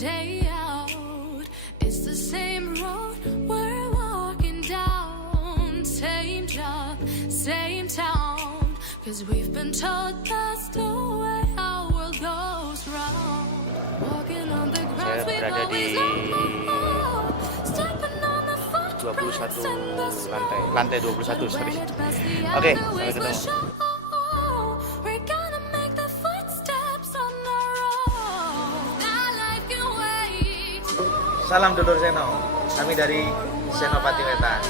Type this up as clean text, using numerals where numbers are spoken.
day out. It's the same road we're walking down. Same job, same town. 'Cause we've been told that's the way our world goes round. Walking on the ground we've always known. Stepping on the footprints in the snow. lantai 21, sorry. When it past the Oke, other ways sampai we'll ketemu. show. We're gonna make the footsteps on our own. Our life can wait. Salam dulur Seno. Kami dari Senopati Wetan.